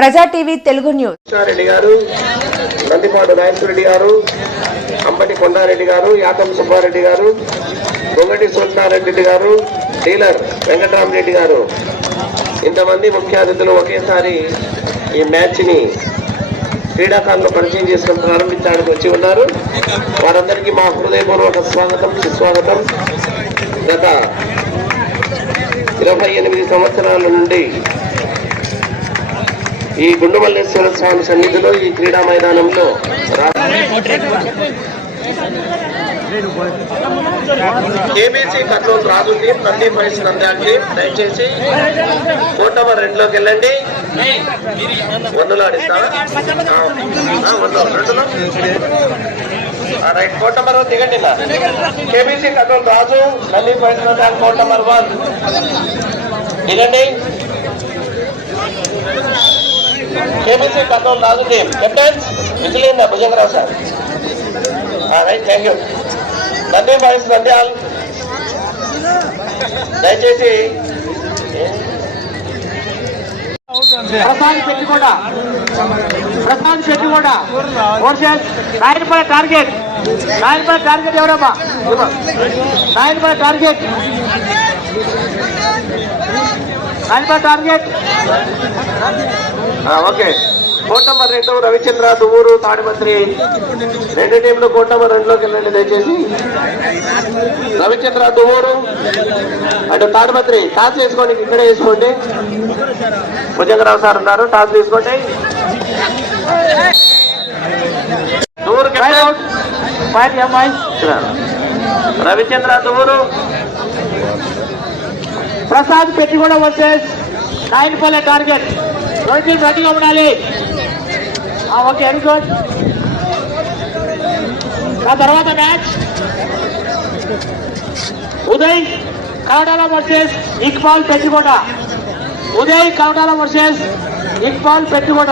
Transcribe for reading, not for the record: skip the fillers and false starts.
ప్రజా TV Telugu news. Reddy గారు, నందిపాడు నాయకురెడ్డి గారు, అంబటి కొండారెడ్డి గారు, యాతం సుబ్బారెడ్డి గారు, గొంగటి సూర్యారెడ్డి గారు, డీలర్ వెంకటరామరెడ్డి గారు, ఇంతమంది ముఖ్య అతిథులు ఒకేసారి ఈ మ్యాచ్ ని క్రీడాకారులు పరిచయం చేసుకుని ప్రారంభించడానికి వచ్చి ఉన్నారు. వారందరికీ మా హృదయపూర్వక స్వాగతం, సుస్వాగతం. గత 28 సంవత్సరాల నుండి ఈ గుండుమల్లేశ్వర స్వామి సన్నిధిలో ఈ క్రీడా మైదానంలో KBC Kurnool Raju team, Nandi fives Nandyal team దయచేసి కోర్ట్ నెంబర్ 2లోకి వెళ్ళండి. వన్నులో ఆడిస్తారా? రైట్, కోర్ట్ నెంబర్ 1 దిగండి. KBC Kurnool Raju, Nandi fives Nandyal court number 1 దిగండి. KBC Kurnool Raju team captains విజిలిందా Bhujangarao sir. Right, thank you. Nandi fives Nandyal దయచేసి Prashanth Shettiguda versus Nayanapalli target. Nayanapalli target ఎవరమ్మా? Nayanapalli target, Nayanapalli target. Okay. Court number 2 Ravichandra Duvvur Tadipatri. 2 టీంలు కోర్ట్ నెంబర్ 2లోకి వెళ్ళండి దయచేసి. రవిచంద్ర దువ్వూరు అటు తాడిపత్రి. టాస్ వేసుకోండి, ఇక్కడే వేసుకోండి. భుజంగరావు సార్ ఉన్నారు, టాస్ తీసుకోండి. దువ్వూరు రవిచంద్ర దువ్వూరు. Prasad Pettiguda versus Nayanapalli target. రెండు రెడీగా ఉండాలి. Okay, very good. ఆ తర్వాత match Uday Kavatala versus Iqbal Pettiguda. Uday Kavatala versus Iqbal పెట్టిగూడ.